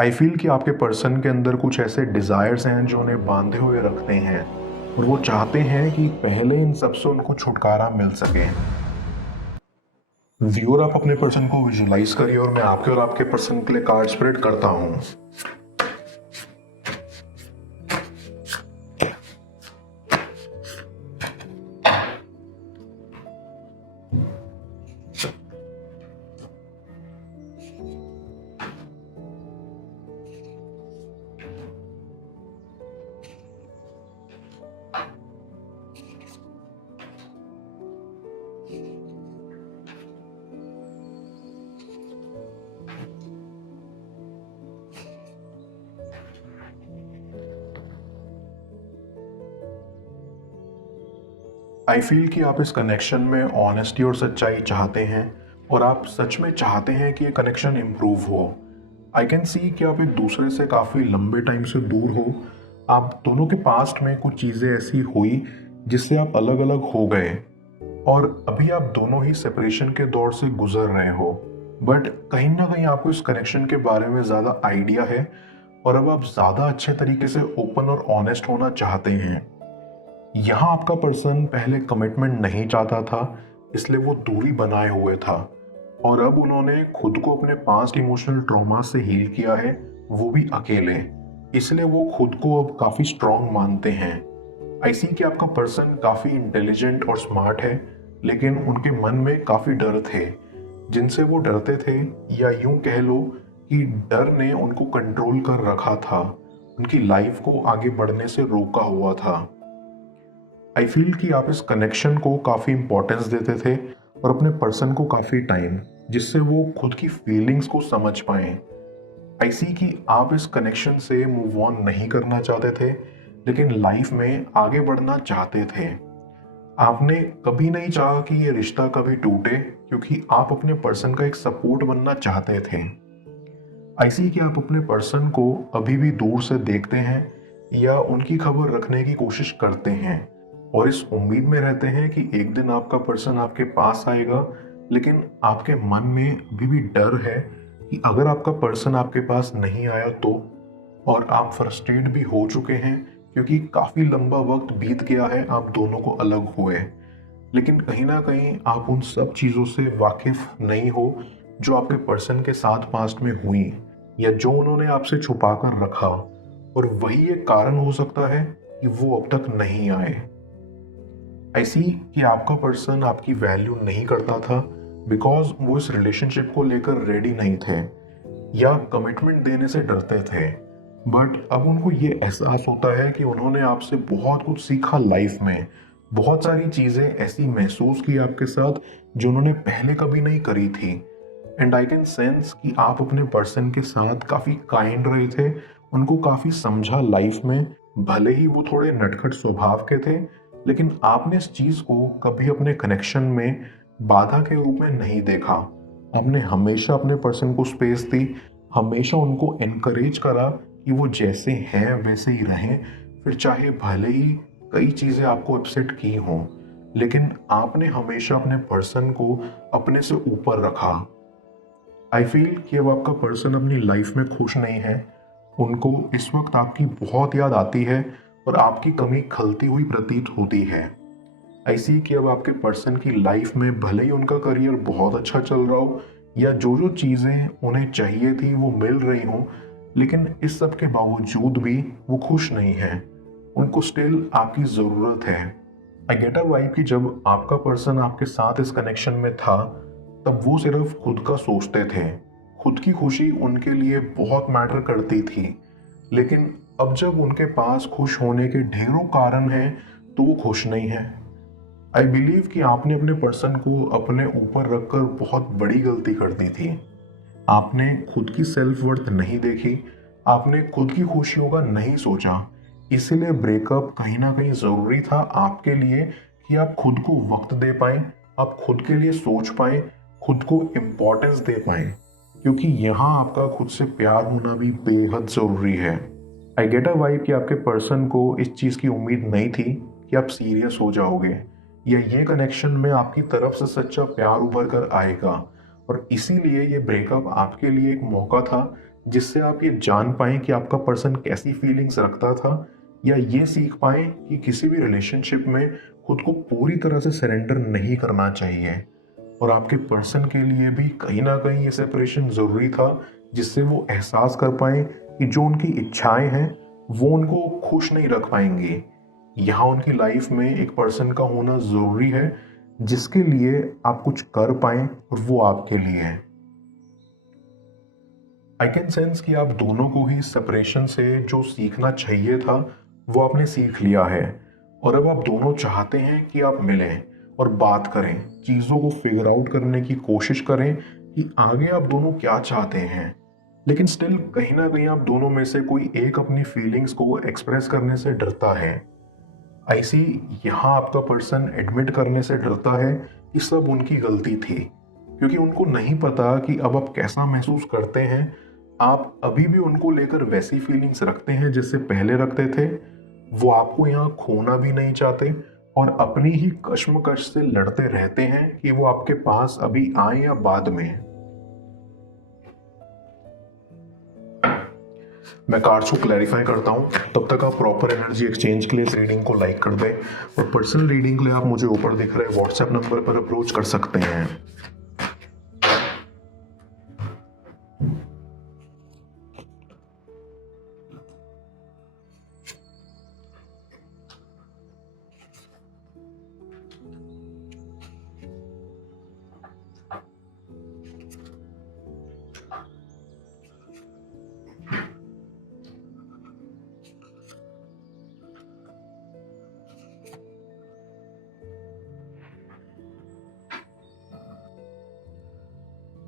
I feel कि आपके person के अंदर कुछ ऐसे डिज़ायर्स हैं जो उन्हें बांधे हुए रखते हैं और वो चाहते हैं कि पहले इन सब से उनको छुटकारा मिल सके। व्यूअर, आप अपने पर्सन को विजुलाइज करिए और मैं आपके और आपके पर्सन के लिए कार्ड स्प्रेड करता हूँ। आई फील कि आप इस कनेक्शन में ऑनेस्टी और सच्चाई चाहते हैं और आप सच में चाहते हैं कि ये कनेक्शन इम्प्रूव हो। आई कैन सी कि आप एक दूसरे से काफ़ी लंबे टाइम से दूर हो। आप दोनों के पास्ट में कुछ चीज़ें ऐसी हुई जिससे आप अलग अलग हो गए और अभी आप दोनों ही सेपरेशन के दौर से गुजर रहे हो। बट कहीं ना कहीं आपको इस कनेक्शन के बारे में ज़्यादा आइडिया है और अब आप ज़्यादा अच्छे तरीके से ओपन और ऑनेस्ट होना चाहते हैं। यहाँ आपका पर्सन पहले कमिटमेंट नहीं चाहता था, इसलिए वो दूरी बनाए हुए था और अब उन्होंने खुद को अपने पास्ट इमोशनल ट्रॉमा से हील किया है, वो भी अकेले। इसलिए वो खुद को अब काफ़ी स्ट्रांग मानते हैं। आई सी कि आपका पर्सन काफ़ी इंटेलिजेंट और स्मार्ट है, लेकिन उनके मन में काफ़ी डर थे जिनसे वो डरते थे, या यूं कह लो कि डर ने उनको कंट्रोल कर रखा था, उनकी लाइफ को आगे बढ़ने से रोका हुआ था। आई फील कि आप इस कनेक्शन को काफ़ी इंपॉर्टेंस देते थे और अपने पर्सन को काफ़ी टाइम, जिससे वो खुद की फीलिंग्स को समझ पाएं। आई सी कि आप इस कनेक्शन से मूव ऑन नहीं करना चाहते थे, लेकिन लाइफ में आगे बढ़ना चाहते थे। आपने कभी नहीं चाहा कि ये रिश्ता कभी टूटे, क्योंकि आप अपने पर्सन का एक सपोर्ट बनना चाहते थे। आई सी कि आप अपने पर्सन को अभी भी दूर से देखते हैं या उनकी खबर रखने की कोशिश करते हैं और इस उम्मीद में रहते हैं कि एक दिन आपका पर्सन आपके पास आएगा, लेकिन आपके मन में अभी भी डर है कि अगर आपका पर्सन आपके पास नहीं आया तो। और आप फ्रस्ट्रेट भी हो चुके हैं क्योंकि काफ़ी लंबा वक्त बीत गया है आप दोनों को अलग हुए, लेकिन कहीं ना कहीं आप उन सब चीज़ों से वाकिफ नहीं हो जो आपके पर्सन के साथ पास्ट में हुई या जो उन्होंने आपसे छुपा कर रखा, और वही एक कारण हो सकता है कि वो अब तक नहीं आए। ऐसी कि आपका पर्सन आपकी वैल्यू नहीं करता था बिकॉज वो इस रिलेशनशिप को लेकर रेडी नहीं थे या कमिटमेंट देने से डरते थे। बट अब उनको ये एहसास होता है कि उन्होंने आपसे बहुत कुछ सीखा लाइफ में, बहुत सारी चीज़ें ऐसी महसूस की आपके साथ जो उन्होंने पहले कभी नहीं करी थी। एंड आई कैन सेंस कि आप अपने पर्सन के साथ काफ़ी काइंड रहे थे, उनको काफ़ी समझा लाइफ में, भले ही वो थोड़े नटखट स्वभाव के थे, लेकिन आपने इस चीज़ को कभी अपने कनेक्शन में बाधा के रूप में नहीं देखा। आपने हमेशा अपने पर्सन को स्पेस दी, हमेशा उनको एनकरेज करा कि वो जैसे हैं वैसे ही रहें, फिर चाहे भले ही कई चीज़ें आपको अपसेट की हों, लेकिन आपने हमेशा अपने पर्सन को अपने से ऊपर रखा। आई फील कि अब आपका पर्सन अपनी लाइफ में खुश नहीं है, उनको इस वक्त आपकी बहुत याद आती है और आपकी कमी खलती हुई प्रतीत होती है। ऐसी कि अब आपके पर्सन की लाइफ में भले ही उनका करियर बहुत अच्छा चल रहा हो या जो जो चीज़ें उन्हें चाहिए थी वो मिल रही हों, लेकिन इस सब के बावजूद भी वो खुश नहीं है, उनको स्टिल आपकी ज़रूरत है। आई गेट अ वाइब कि जब आपका पर्सन आपके साथ इस कनेक्शन में था तब वो सिर्फ खुद का सोचते थे, खुद की खुशी उनके लिए बहुत मैटर करती थी, लेकिन अब जब उनके पास खुश होने के ढेरों कारण हैं तो वो खुश नहीं है। आई बिलीव कि आपने अपने पर्सन को अपने ऊपर रखकर बहुत बड़ी गलती कर दी थी। आपने खुद की सेल्फ वर्थ नहीं देखी, आपने खुद की खुशियों का नहीं सोचा, इसीलिए ब्रेकअप कहीं ना कहीं ज़रूरी था आपके लिए कि आप खुद को वक्त दे पाएं, आप खुद के लिए सोच पाएं, खुद को इम्पोर्टेंस दे पाएं, क्योंकि यहाँ आपका खुद से प्यार होना भी बेहद ज़रूरी है। आई गेट अ वाइब कि आपके पर्सन को इस चीज़ की उम्मीद नहीं थी कि आप सीरियस हो जाओगे या ये कनेक्शन में आपकी तरफ से सच्चा प्यार उभर कर आएगा, और इसीलिए ये ब्रेकअप आपके लिए एक मौका था जिससे आप ये जान पाएं कि आपका पर्सन कैसी फीलिंग्स रखता था, या ये सीख पाएं कि किसी भी रिलेशनशिप में खुद को पूरी तरह से सरेंडर नहीं करना चाहिए। और आपके पर्सन के लिए भी कहीं ना कहीं ये सेपरेशन ज़रूरी था, जिससे वो एहसास कर पाए कि जो उनकी इच्छाएं हैं वो उनको खुश नहीं रख पाएंगी। यहाँ उनकी लाइफ में एक पर्सन का होना ज़रूरी है जिसके लिए आप कुछ कर पाएं और वो आपके लिए है। आई कैन सेंस कि आप दोनों को ही सेपरेशन से जो सीखना चाहिए था वो आपने सीख लिया है, और अब आप दोनों चाहते हैं कि आप मिलें और बात करें, चीज़ों को फिगर आउट करने की कोशिश करें कि आगे आप दोनों क्या चाहते हैं। लेकिन स्टिल कहीं ना कहीं आप दोनों में से कोई एक अपनी फीलिंग्स को एक्सप्रेस करने से डरता है। ऐसी यहाँ आपका पर्सन एडमिट करने से डरता है कि सब उनकी गलती थी, क्योंकि उनको नहीं पता कि अब आप कैसा महसूस करते हैं। आप अभी भी उनको लेकर वैसी फीलिंग्स रखते हैं जैसे पहले रखते थे। वो आपको यहाँ खोना भी नहीं चाहते और अपनी ही कश्मकश से लड़ते रहते हैं कि वो आपके पास अभी आए या बाद में। मैं कार्ड्स को क्लैरिफाई करता हूँ, तब तक आप प्रॉपर एनर्जी एक्सचेंज के लिए इस रीडिंग को लाइक कर दें, और पर्सनल रीडिंग के लिए आप मुझे ऊपर दिख रहे व्हाट्सएप नंबर पर अप्रोच कर सकते हैं।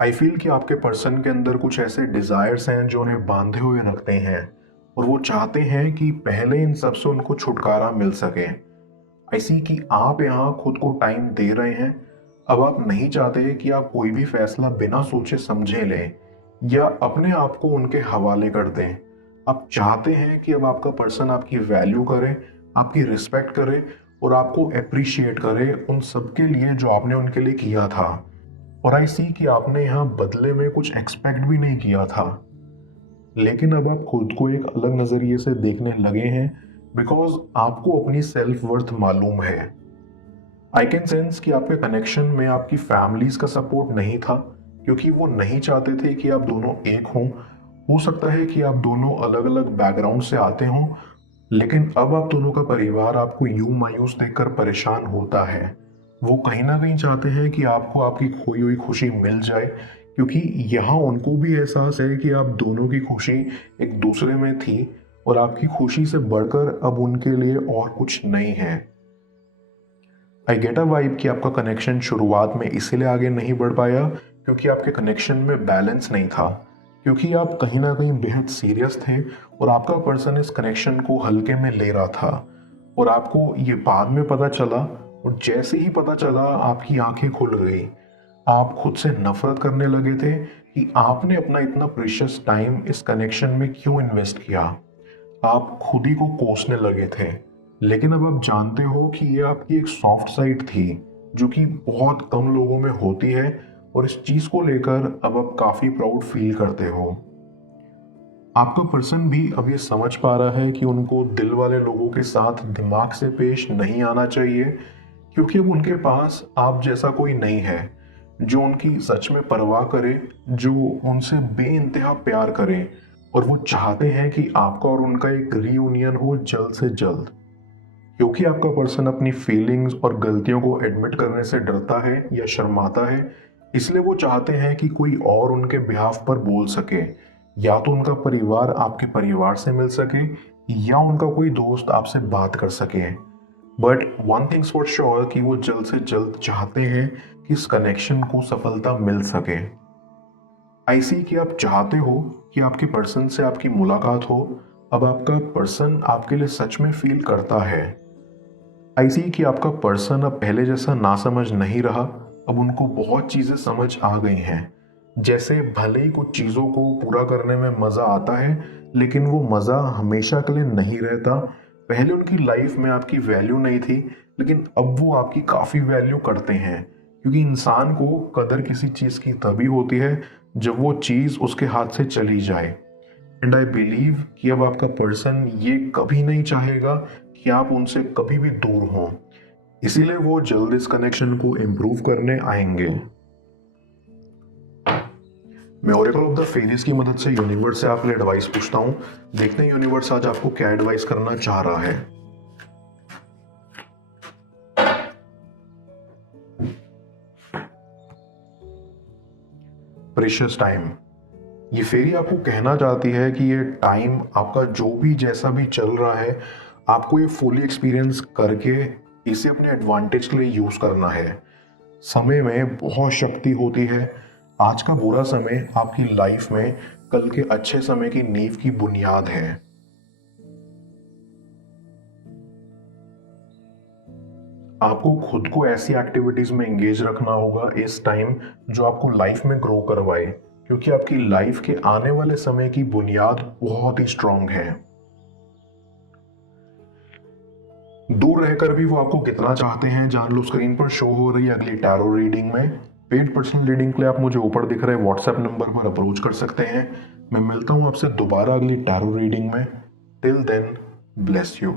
आई फील कि आपके पर्सन के अंदर कुछ ऐसे डिजायर्स हैं जो उन्हें बांधे हुए रखते हैं, और वो चाहते हैं कि पहले इन सब से उनको छुटकारा मिल सके। आई सी कि आप यहाँ खुद को टाइम दे रहे हैं। अब आप नहीं चाहते कि आप कोई भी फैसला बिना सोचे समझे लें या अपने आप को उनके हवाले कर दें। आप चाहते हैं कि अब आपका पर्सन आपकी वैल्यू करे, आपकी रिस्पेक्ट करे और आपको अप्रिशिएट करे उन सब के लिए जो आपने उनके लिए किया था। और आई सी कि आपने यहाँ बदले में कुछ एक्सपेक्ट भी नहीं किया था, लेकिन अब आप खुद को एक अलग नज़रिए से देखने लगे हैं बिकॉज आपको अपनी सेल्फ वर्थ मालूम है। आई कैन सेंस कि आपके कनेक्शन में आपकी फैमिलीज का सपोर्ट नहीं था, क्योंकि वो नहीं चाहते थे कि आप दोनों एक हों। हो सकता है कि आप दोनों अलग अलग बैकग्राउंड से आते हों, लेकिन अब आप दोनों का परिवार आपको यूं मायूस देखकर परेशान होता है। वो कहीं ना कहीं चाहते हैं कि आपको आपकी खोई हुई खुशी मिल जाए, क्योंकि यहाँ उनको भी एहसास है कि आप दोनों की खुशी एक दूसरे में थी और आपकी खुशी से बढ़कर अब उनके लिए और कुछ नहीं है। आई गेट अ वाइब कि आपका कनेक्शन शुरुआत में इसीलिए आगे नहीं बढ़ पाया क्योंकि आपके कनेक्शन में बैलेंस नहीं था, क्योंकि आप कहीं ना कहीं बेहद सीरियस थे और आपका पर्सन इस कनेक्शन को हल्के में ले रहा था। और आपको ये बाद में पता चला, और जैसे ही पता चला आपकी आंखें खुल गई। आप खुद से नफरत करने लगे थे कि आपने अपना इतना प्रीशियस टाइम इस कनेक्शन में क्यों इन्वेस्ट किया। आप खुद ही को कोसने लगे थे, लेकिन अब आप जानते हो कि ये आपकी एक सॉफ्ट साइड थी जो कि बहुत कम लोगों में होती है, और इस चीज को लेकर अब आप काफी प्राउड फील करते हो। आपका पर्सन भी अब ये समझ पा रहा है कि उनको दिल वाले लोगों के साथ दिमाग से पेश नहीं आना चाहिए, क्योंकि अब उनके पास आप जैसा कोई नहीं है जो उनकी सच में परवाह करे, जो उनसे बेइंतहा प्यार करे, और वो चाहते हैं कि आपका और उनका एक रीयूनियन हो जल्द से जल्द। क्योंकि आपका पर्सन अपनी फीलिंग्स और गलतियों को एडमिट करने से डरता है या शर्माता है, इसलिए वो चाहते हैं कि कोई और उनके बिहाफ पर बोल सके, या तो उनका परिवार आपके परिवार से मिल सके या उनका कोई दोस्त आपसे बात कर सके। But one things for sure कि वो जल्द से जल्द चाहते हैं कि इस कनेक्शन को सफलता मिल सके। आई सी कि आप चाहते हो कि आपके पर्सन से आपकी मुलाकात हो। अब आपका पर्सन आपके लिए सच में फील करता है। आई सी कि आपका पर्सन अब पहले जैसा नासमझ नहीं रहा, अब उनको बहुत चीज़ें समझ आ गई हैं। जैसे भले ही कुछ चीज़ों को पूरा करने में मज़ा आता है, लेकिन वो मज़ा हमेशा के लिए नहीं रहता। पहले उनकी लाइफ में आपकी वैल्यू नहीं थी, लेकिन अब वो आपकी काफ़ी वैल्यू करते हैं, क्योंकि इंसान को कदर किसी चीज़ की तभी होती है जब वो चीज़ उसके हाथ से चली जाए। एंड आई बिलीव कि अब आपका पर्सन ये कभी नहीं चाहेगा कि आप उनसे कभी भी दूर हों, इसीलिए वो जल्द इस कनेक्शन को इम्प्रूव करने आएंगे। मैं ओरेकल ऑफ द फेरीज की मदद से यूनिवर्स से आपके लिए एडवाइस पूछता हूँ। देखते हैं यूनिवर्स आज आपको क्या एडवाइस करना चाह रहा है। Precious time. ये फेरी आपको कहना चाहती है कि ये टाइम आपका जो भी जैसा भी चल रहा है, आपको ये फुली एक्सपीरियंस करके इसे अपने एडवांटेज के लिए यूज करना है। समय में बहुत शक्ति होती है। आज का बुरा समय आपकी लाइफ में कल के अच्छे समय की नींव की बुनियाद है। आपको खुद को ऐसी एक्टिविटीज में एंगेज रखना होगा इस टाइम जो आपको लाइफ में ग्रो करवाए, क्योंकि आपकी लाइफ के आने वाले समय की बुनियाद बहुत ही स्ट्रांग है। दूर रहकर भी वो आपको कितना चाहते हैं जान लो। स्क्रीन पर शो हो रही है अगली टैरो रीडिंग में। पेड पर्सनल रीडिंग के लिए आप मुझे ऊपर दिख रहे व्हाट्सएप नंबर पर अप्रोच कर सकते हैं। मैं मिलता हूं आपसे दोबारा अगली टैरो रीडिंग में। Till then, bless you.